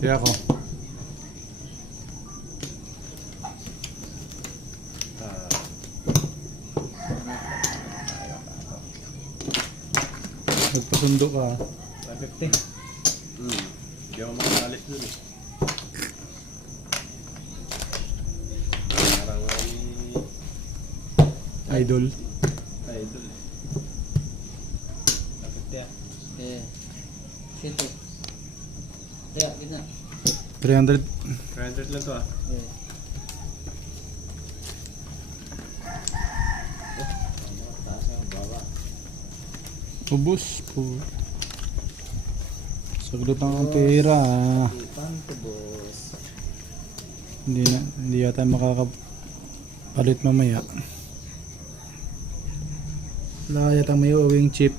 Kaya ako. Nagpasundo ka. 150. Hindi ako makakalit dun eh. Parang Idol. idol eh. 150 ah. Eh. Sito. Kaya, gina. 300. 300 lang to ah. Eh. Taas ang baba. Ubus po. Saglit ang pera. Ipan to, boss. Hindi yata makakapalit mamaya. Wala yata may uwing chip.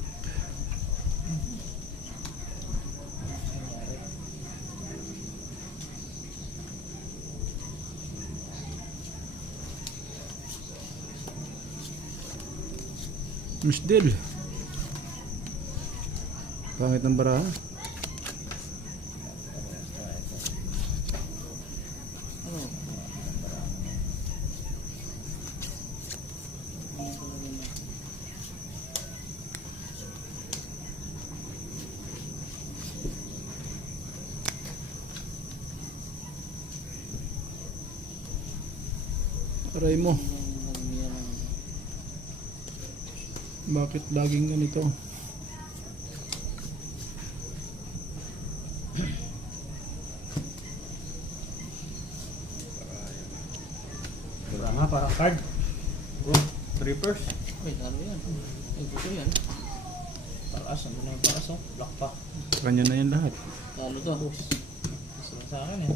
Misdel. Pangit ng baraha. Aray mo. Bakit laging ganito? Wala nga, parang card. Oh, trippers. Wait, ano yan? Ay, gusto yan. Paraas, ano na yung paraas oh? Black pa. Kanya na yan lahat. Talo to. Gusto mo sa akin eh.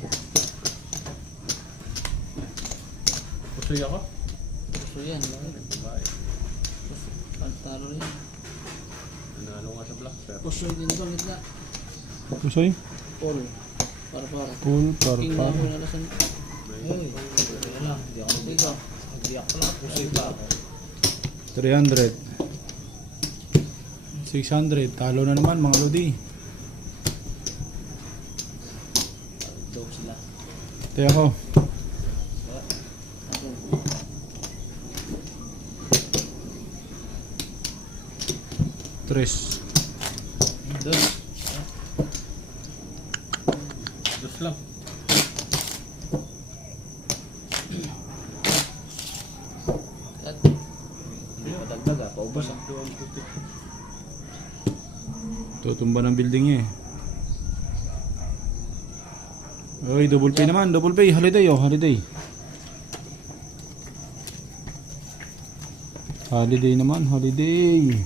Pusoy ako. Gusto yan. Babae. Talo rin. Nanalo nga sa black pero. Pusoy din to, gitna. Pusoy? Paul. Para. Pool, King na par. ako nalasan. Hey, wala lang. Hindi ako dito. Nagdiyak pa lang. Pusoy pa ako. 300. 600. Talo na naman mga lodi. Dog sila. Tayo ako. Ako. 3. Dos. Dos lang. At hindi pa dagdag ah. Paubos ah. Tutumba ng building eh. Oy, double pay naman, double pay. Holiday oh, holiday. Holiday naman, holiday.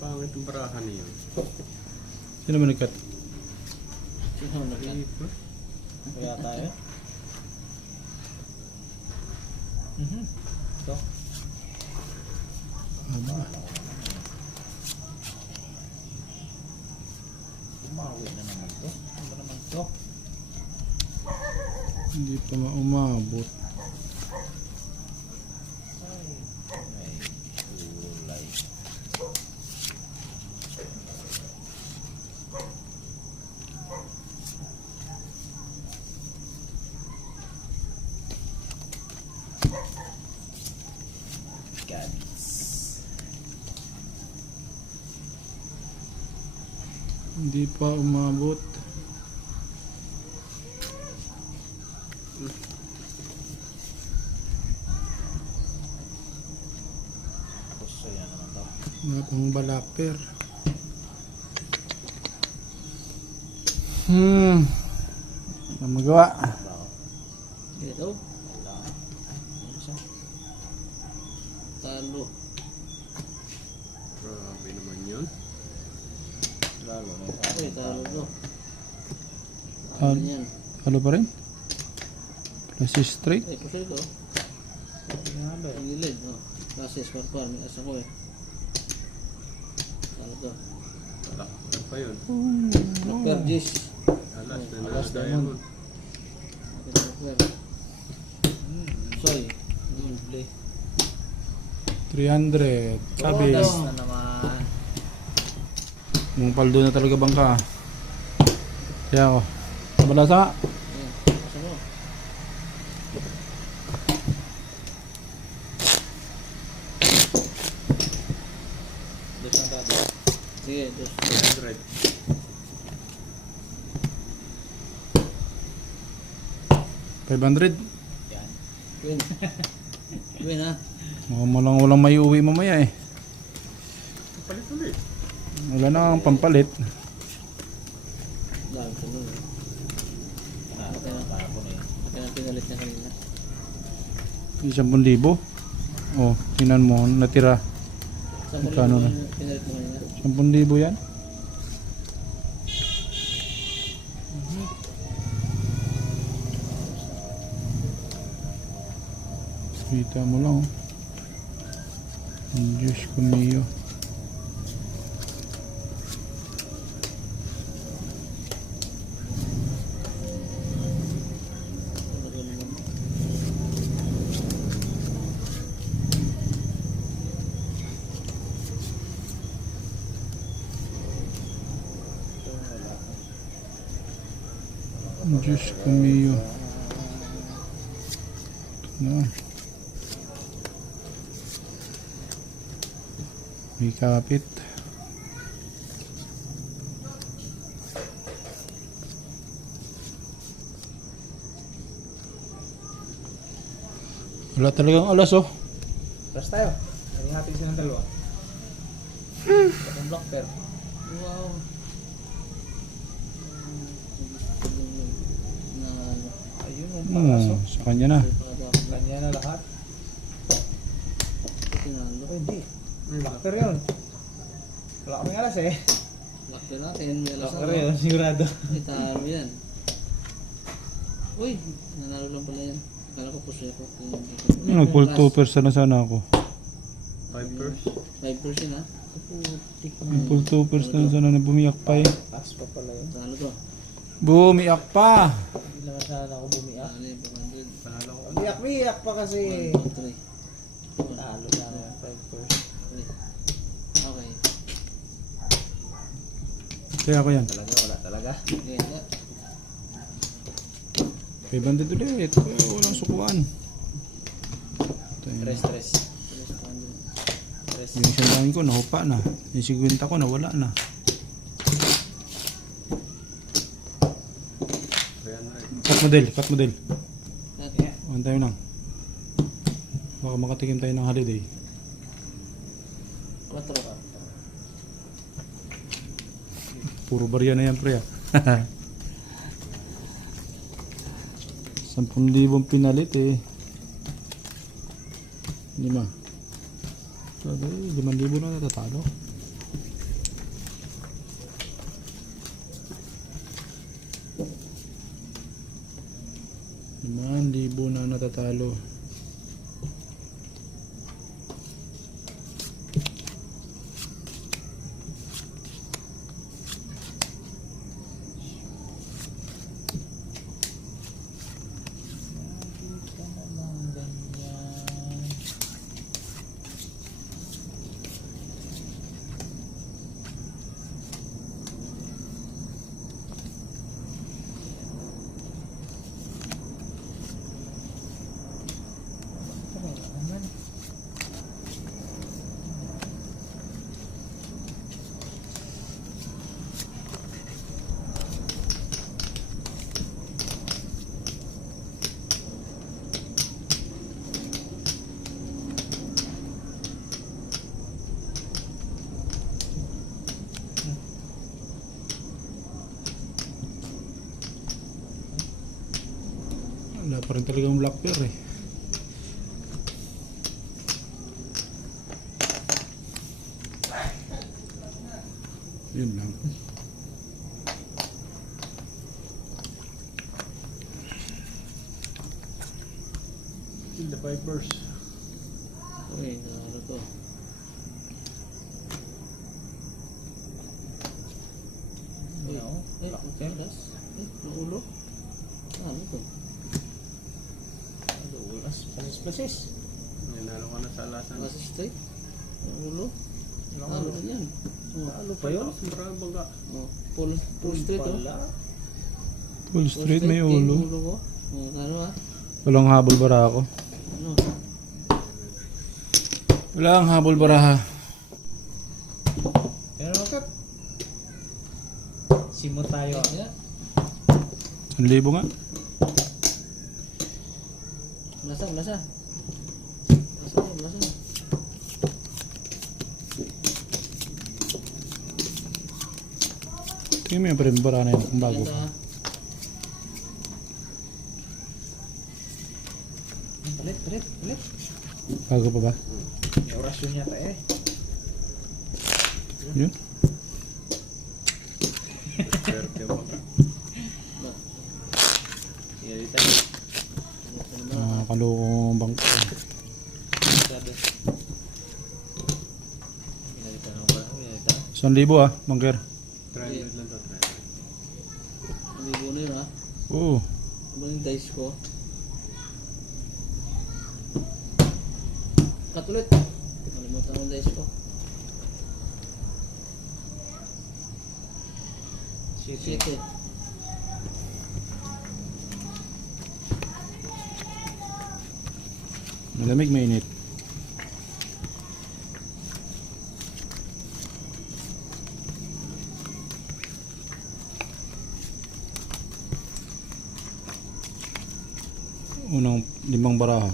Pangit yung barahan niyo. Sino ba nagkat? Sino nagyan? Kaya tayo? Ito. Umawi na naman to. Ano ba naman to? Hindi pa umabot. Ay, ulay. Hindi pa umabot. Puso yan naman to. Mga pang balaper. Ang magawa. Ito? Wala. Ano siya? Talo. Grabe naman yun. Lalo na ito. Ay, talo to. Talo. Ano yan? Halo pa rin? Plus straight. Ay, puso ito. Ang gilid, no? Kasi sparpar, may asa ko eh. Talo to. Wala. Ano pa yun? Pergis. Alas na Alas diamond. Ito, Sorry. Double. 300. Sabi. Bonus na naman. Mong paldo na talaga bangka. Kaya ako. Malasa. Ayan. Basta mo. Dos ang dado. Sige, dos. 300. 500. Yan. Win. Win ha. Mukhang walang may uwi mamaya eh. Palit ulit. Wala na ang pampalit. Dahil sunod. Akin ang para ko na yun. Akin ang pinalit na kanina. 10,000. Oh, tingnan mo, natira. Magkano na? Pinalit mo kanina. 10,000 yan. Kita mo lang oh. Diyos ko miyo. Diyos ko miyo. No. May kapit. Wala talagang alas oh. Press tayo. Hindi natin silang dalawa. Itong block pair. Wow. Ayun, ang pakaso. Sa kanya na. Kanya na lahat. Tinalo. Oh, hindi. Block pair yun. Wala kaming alas eh. Lakto natin. May alas Block pair yun, sigurado. Ay, talo yan. Uy, nanalo lang pala yan. Akala ko puso ako. Nag-full 2% na sana ako. 5%. 5% ha. Full 2% na sana na bumiyak pa eh. Taas pa pala yun. Talo to. Bumiyak pa! Hindi naman sana ako bumiyak. Talo yung 400. Panalo ko. Biyak pa kasi. 1, 2, 3. Talo na naman 5%. Okay. Kaya ako yan. Talaga, wala talaga. Okay, wala. 500 ulit. Walang sukuan. Stress. Yung isang ko nahupa na. Yung 50 ko nawala na. 300. Cut model. Cut. Awan tayo lang. Baka makatikim tayo ng holiday. 4 ka. Puro barya na yan pre ah. 10,000 pinalit eh. 5. Sabi, 5,000 na natatalo. ₱5,000 na natatalo. Wala pa rin talagang black bear eh. Yun lang. Still the 5%. Okay, nanalo to. No. Plus. Naulo. Ano to? Dulas pa. Pasis. Nanalo ka na sa alasan. Nasa straight. Ang ulo. Ano Ano na yan? Ano pa yun? Marami baga. Full straight oh. Pala. Full straight may Yung ulo. ulo ko. Ano ah? Walang habol baraha ko. Ano? Walang habol baraha. Ano naman Kap? Simot tayo. Yeah. 1,000 nga. Lasa. Lasa. Tingnan mo yung pa rin baraha na yun kung bago pa. Ulit. Bago pa ba? May orasyon yata eh. Yun. Swerte baga. Sige dito. Kalukong bangko. Sabi. Pinalita na ako. Pinalita. 1,000 ah, Mangker. 300 lang to. 300. Ang libo na yun ha. Oo. Ano yung dice ko? Katulit. Nalimutan ang dice ko. Shit eh. Malamig, mainit. Unang 5 baraha.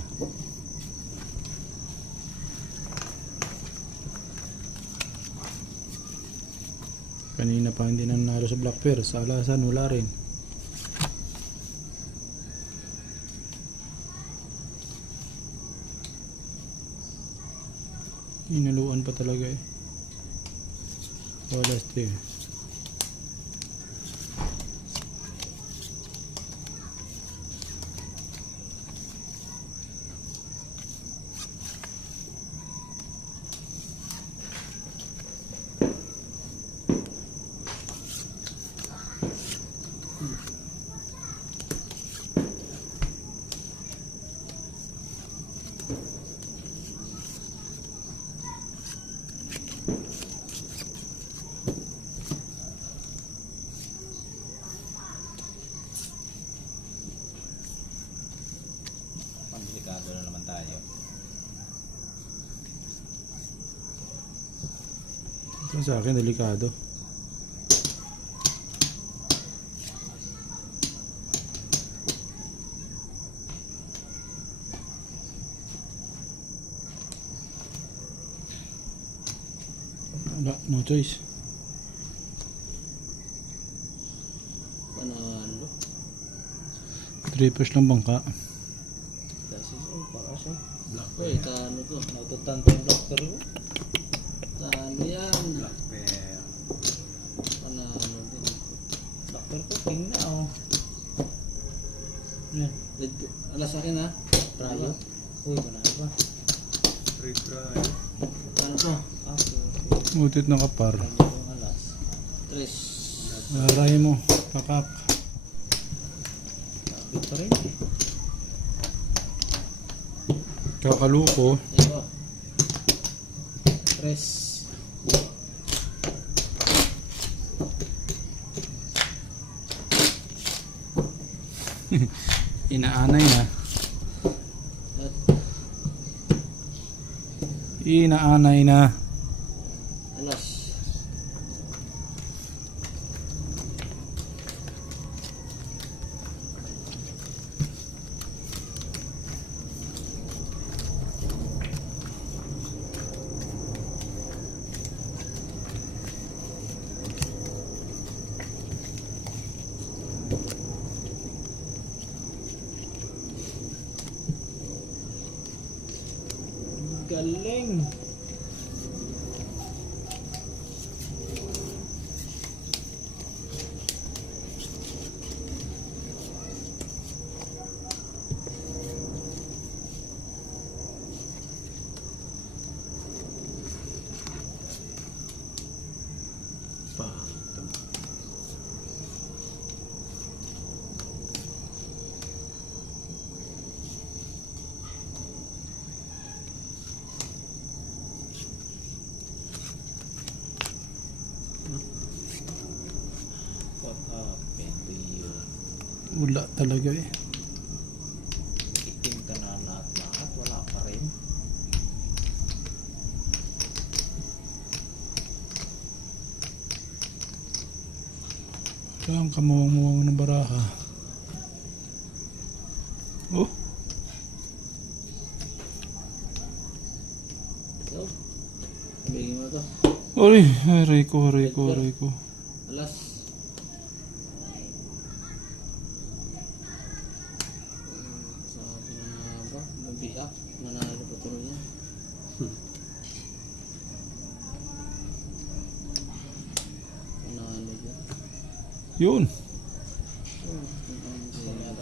Kanina pa hindi na nanalo sa Black Bear. Sa alasan, wala rin. Inaluan pa talaga eh. Wala eh. Delikado na naman tayo. Ito sa akin, delikado. Wala, no choice. Panalo. 3 push lang bangka. Dasis oh, para siya. Black Uy, bear. tano to. Natutan to yung doctor ko. Tano yan. Black bear. Panalo din. Doctor ko, tingnan oh. Yan. Alas sa akin ha. Rayo. Uy, banana ba? Free try. Ano to? Okay. Utit na kapar. Kanya yung alas. Tres. Aray mo, pakak. Kapit pa rin. Kakaluko. Ito. Tres. Inaanay na. At Inaanay na. alas. Galing. Pa. Wala talaga eh. Itim ka na lahat-lahat. Wala pa rin. Wala ang kamuwang-muwang ng baraha. Oh, So, sabihin mo to. aray ko. Alas. Sabi na nga ba? Mabiak. Manalo pa tuloy niya. Manalo dyan. yun.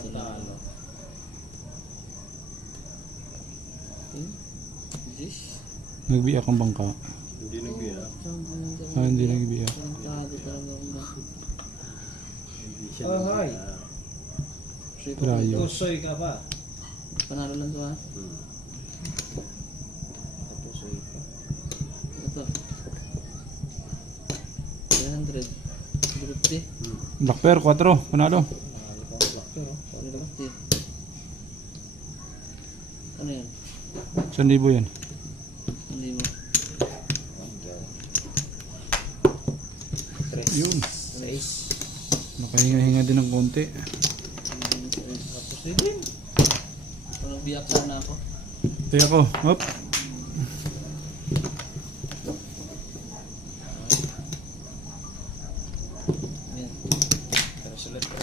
Manalo. Jish. Nagbiyak ang bangka. Hindi nagbiya. Hindi nagbiyak. Tarantado talaga akong ba? Hindi siya Oh, hi. nagbiya. Trayo. Tusoy ka pa. Panalo lang to ha? Hmm. Tusoy ka. Ito. 300. 50. Black pair, 4. Panalo. Nanalo pa ang black pero. 50. Ano yan? 1,000 yan. Hindi mo. Yun. 6. Nakahinga-hinga din ng konti. Tusoy din. Walang biyak sana ako. Ito ako. Hop. Ayan. Pero sulit ka.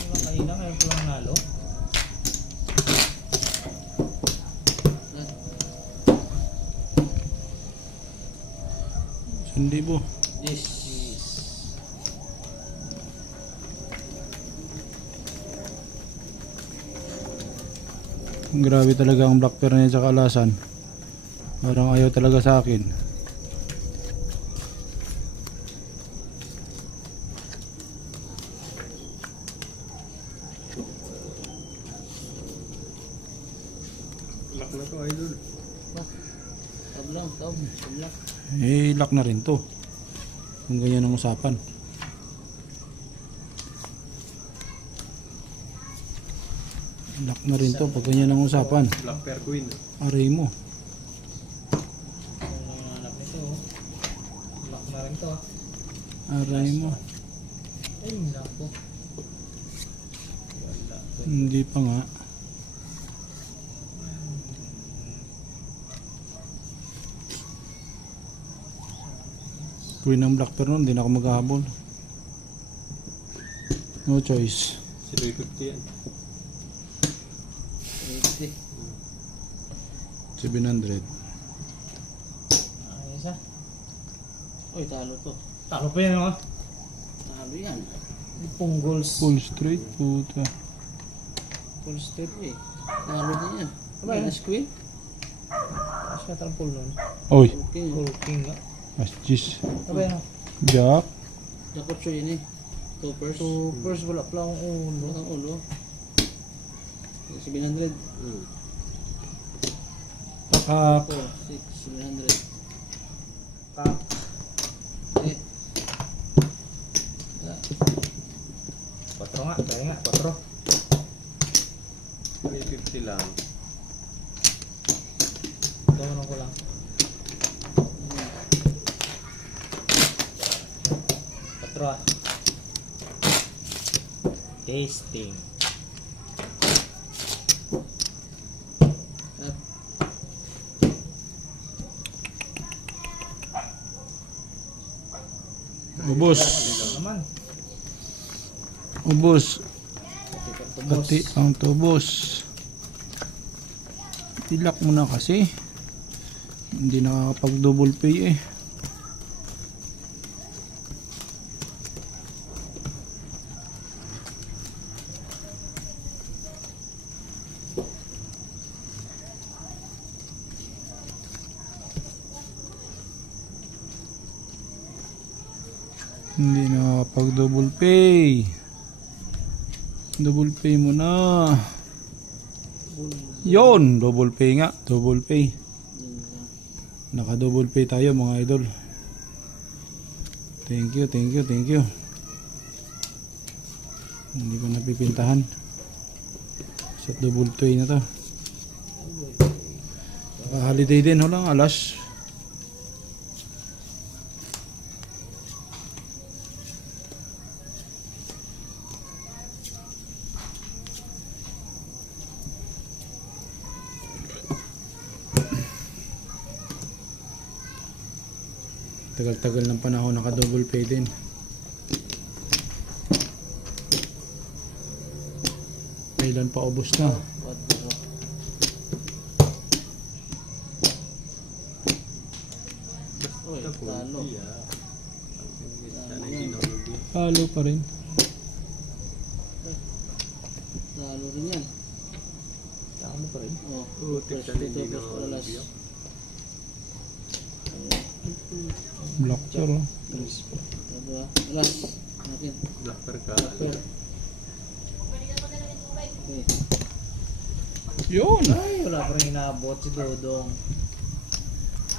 Wala kanina ngayon ko lang nalo. Yan. 1,000. Yes. Grabe talaga ang black pair niya tsaka alasan. Parang ayaw talaga sa akin. Lock na to, idol. Tab lang. Tab lang. Eh, lock na rin to. Kung ganyan ang usapan. Lock na rin to pag ganyan ang usapan. Black pair queen. Aray mo. Kung nanganap nito. Black na rin to. Aray mo. Ay, nako. Wala. Hindi pa nga. Queen ng black pair nun, hindi na ako maghahabol. No choice. Si Louis 50 yan. 50. 700. Ayos ah. Uy, talo to. Talo pa yan oh. Talo yan. Punggols. Full straight, puta. Full step eh. Talo din yan. Ano yan? Minus queen. Mas katampol nun. Oy, Okay. Full king nga. asjis. Ano ba yan? Jack. Dapat siya yun eh. Toppers. So, first wala pala akong ulo. Wala kang ulo. 700. Hmm. Pakak. 4, 6, 700. Kap. Eh. Ah, 4 nga. Dali nga. 4. May 50 lang. Gawin ko lang. Patro ah. Tasting. At Ubus. Naman. Ubus. Pati Pati ang tubos. Ilak mo na kasi. Hindi nakakapag double pay eh. Hindi nakakapag double pay. Double pay mo na. Yon, double pay nga, double pay. yun lang. Naka double pay tayo mga idol. Thank you, thank you, thank you. Hindi ko napipintahan. Sa double toy na to. Holiday din, walang alas. Tagal-tagal ng panahon naka-double pay din. Kailan pa ubos na? What the fuck? Uy, talo. Sana hinahulog yan. Halo pa rin. Talo rin yan. Tama pa rin. Oh, Putik, first sana dito, hindi first nahulog alas. yan. Black char oh. Diba? Alas. Natin. Blacker ka. Upper. Okay. Yun! Ay, wala pa rin inaabot si Dodong.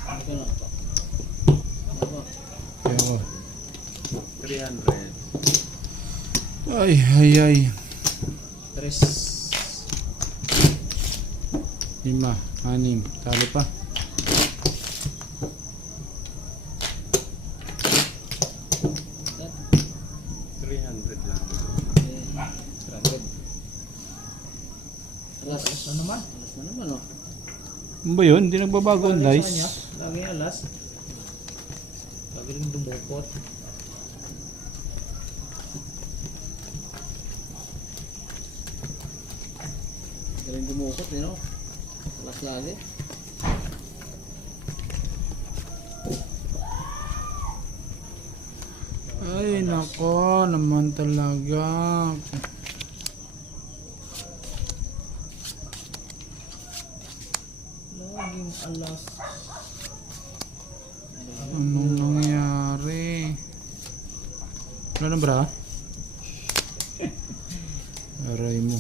Ano ka na? Ano? Kaya ko. 300. Ay, ay, ay. Tres. 5, 6. Talo pa. That. 300 lang. Okay. Random. Alas. Alas na naman. Alas na naman oh. Ano ba yun? Hindi nagbabago ang Lagi sa kanya, dice. lagi alas. Lagi rin dumukot. Galing dumukot eh no? Alas lagi. Ay, nako. Naman talaga. Laging alas. Anong nangyari? Wala na bra? Aray mo.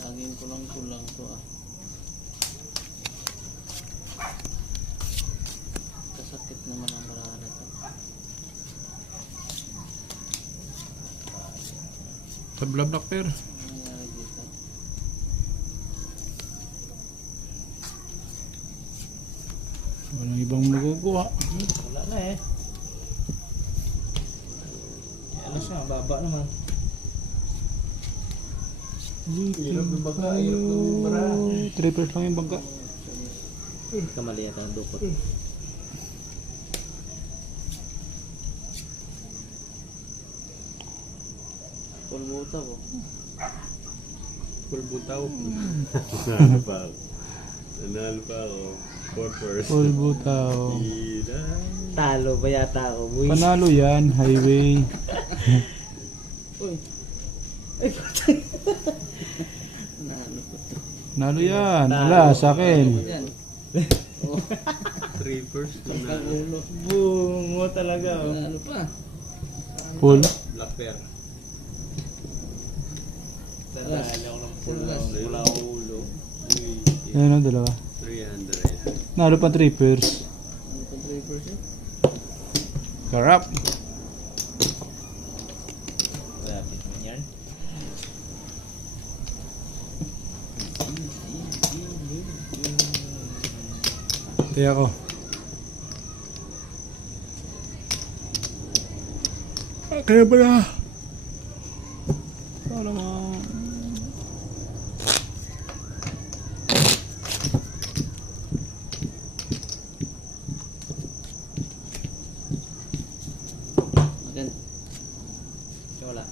Laging kulang-kulang to ah. Kasakit naman ang paraan ito. Tabla black pair. Ano nangyari dito? Walang ibang maguguha. Wala na eh. Alas na, baba naman. Hirap ng bangka, hirap ng bara. Trippers lang yung bangka. Kamali yata ang dukot. Pulbuta ko. Full butaw. Nanalo pa ako. Nanalo pa ako. 4 first. Full butaw. Talo ba yata ako, boy? Panalo yan, highway. Uy. Ay, Nalo ko to. Nalo yan. Wala, sa akin. Yan. Oh, 3 first. pagkang ulo. Bungo talaga, oh. Nalo pa. Full. Black pair. Nadali ako ng full Alas. Wala ko ulo. Ayan o, dalawa. 300. Nalo pa trippers. Ano pa 3%? Karap. Lapit mo yan. Kaya ko. Kaya pala. Para ma... Akin. Wala.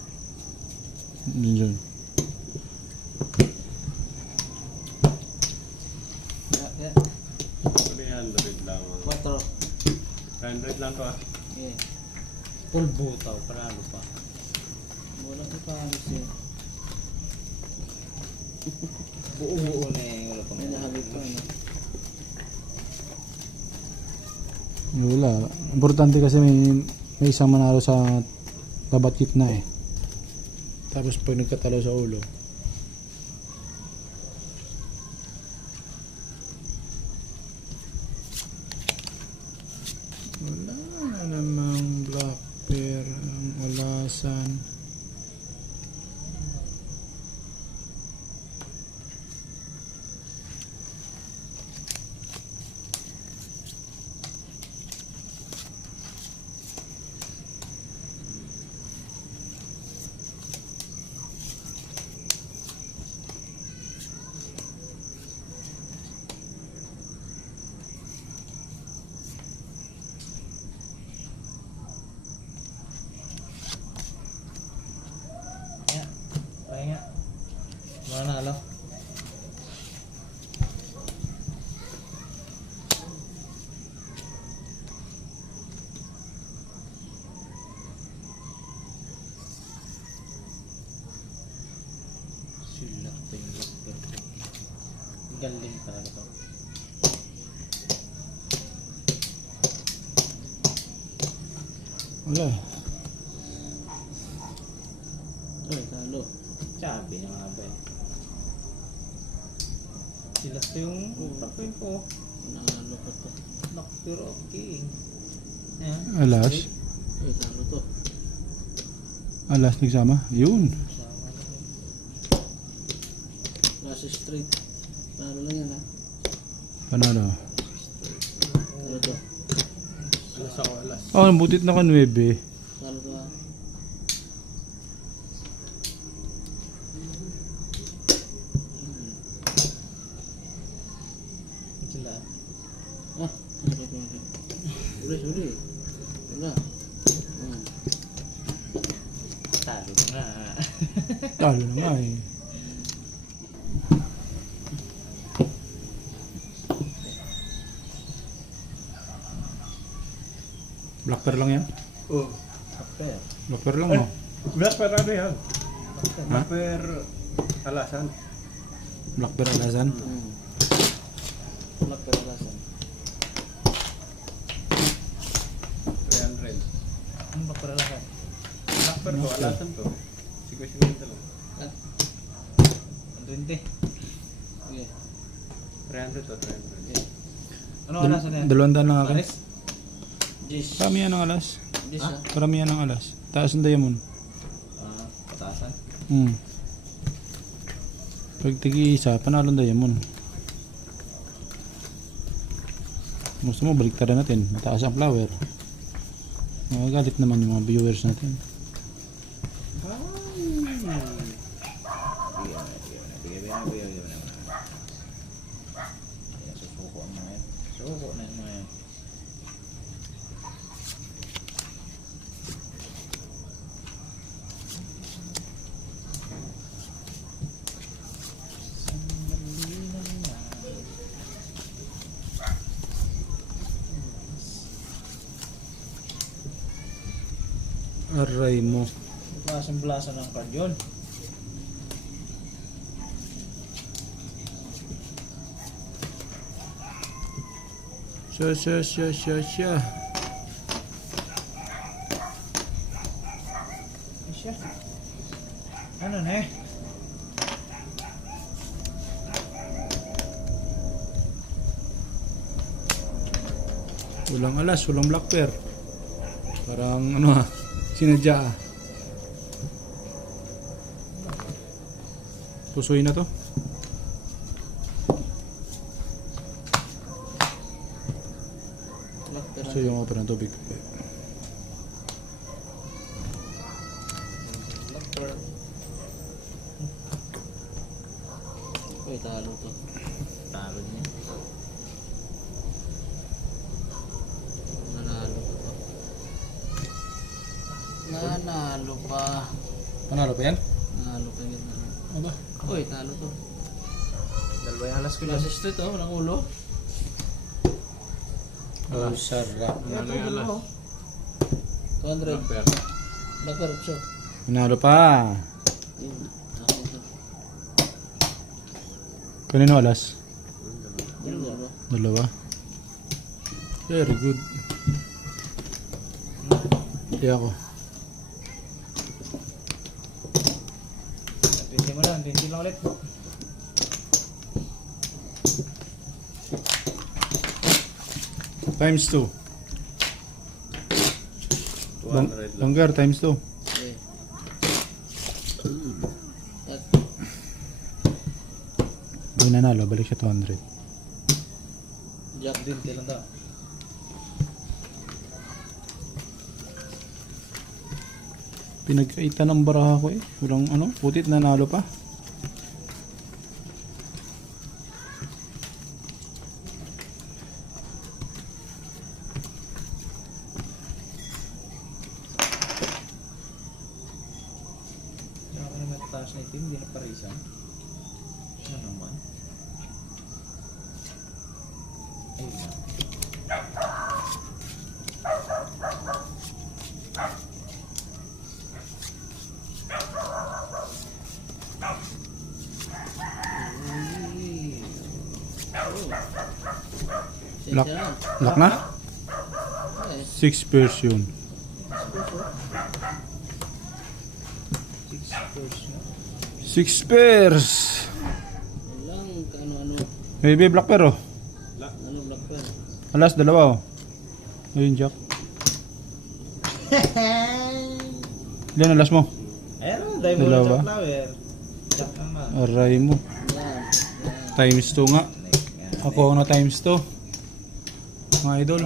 Diyan. Kaya. 300 lang. 4. 100 lang to ah. Okay. Full butaw, panalo pa. Wala ko pa alis eh. Buo-buo na eh, wala pa. May nahabit pa ano. Wala. Importante kasi may isang manalo sa babat gitna eh. Tapos pag nagkatalo sa ulo. Wala. nga. Mananalo. Silak to yung Blackbird. Galing talaga to. Wala. Ay, talo. Sabi niya nga ba eh. Silak to yung Blackbird ko. Nanalo pa to. Blackbird okay. Ayan. Alas. Ay, talo to. Alas nagsama. Yun. Sama na to. Nasa straight. Talo lang yan ha. Panalo. Talo to. Alas ako, alas. Oh, butit na ka 9. Talo to ha. Sila. Ah, ano ba ito? Uli. Wala. Talo na. Talo na nga eh. Black pearl lang yan? Oh. Kapel. Black pearl lang oh. Black per ano yan? Black per alasan. Black pearl alasan. Black pero lasan. 300. Ano ba para lang? Black per to, alasan to. Sigo-sigo ito lang. 120. Okay. 300 to, 300. Ano oras na yan? 200 lang akin. Pares? This. Paramihan ng alas. This ha. Paramihan ng alas. Taas ng diamond. Pataasan. Pag tigi-isa, panalo ng diamond. Gusto mo, baliktaran natin. Mataas ang flower. Magagalit naman yung mga viewers natin. Susuko ang mga yan. Susuko na yung mga yan. Aray mo. Blasang-blasa ng card yun. Siya. Siya. Ano na eh? Walang alas, walang black pearl. Parang ano ha, sinadya ah. Pusoy na to. Black pero. Pusoy yung open ng tubig. Black pero. Uy, talo to. Talo niya. Nanalo to. Nanalo pa. Panalo pa yan? Nanalo pa yun. Ano ba? Uy, talo to. Dalawa yung alas ko Nasa straight oh, walang ulo. Oh, sarap. Ano yung alas? 200. Black per. Black pero siya. Panalo pa. Yun. Talo to. Kanino alas? Dalawa. Dalawa. Very good. Kaya ako. 20 mo lang, 20 lang ulit. Times 2. 200 lang. Longer times 2. Okay. At Pag nanalo, balik siya 200. Jack 20 lang daw. Pinagkaitan ng baraha ko eh. Walang ano, putit nanalo pa. May mataas na itim, hindi na parisan. Ano naman? Ayun na. Lock. Siya. Lock na? Ay, 6 pairs yun. 6 pairs na. 6 pairs! walang ano-ano. Baby, black pair oh. Ano black pen? Alas, dalawa oh. Ayun, Jack. Ilan alas mo? Ayan o, diamond Dalawa. Jack flower. Jack naman. Aray mo. Yan. Times 2 nga. Next nga. Ako na times 2. Mga idol.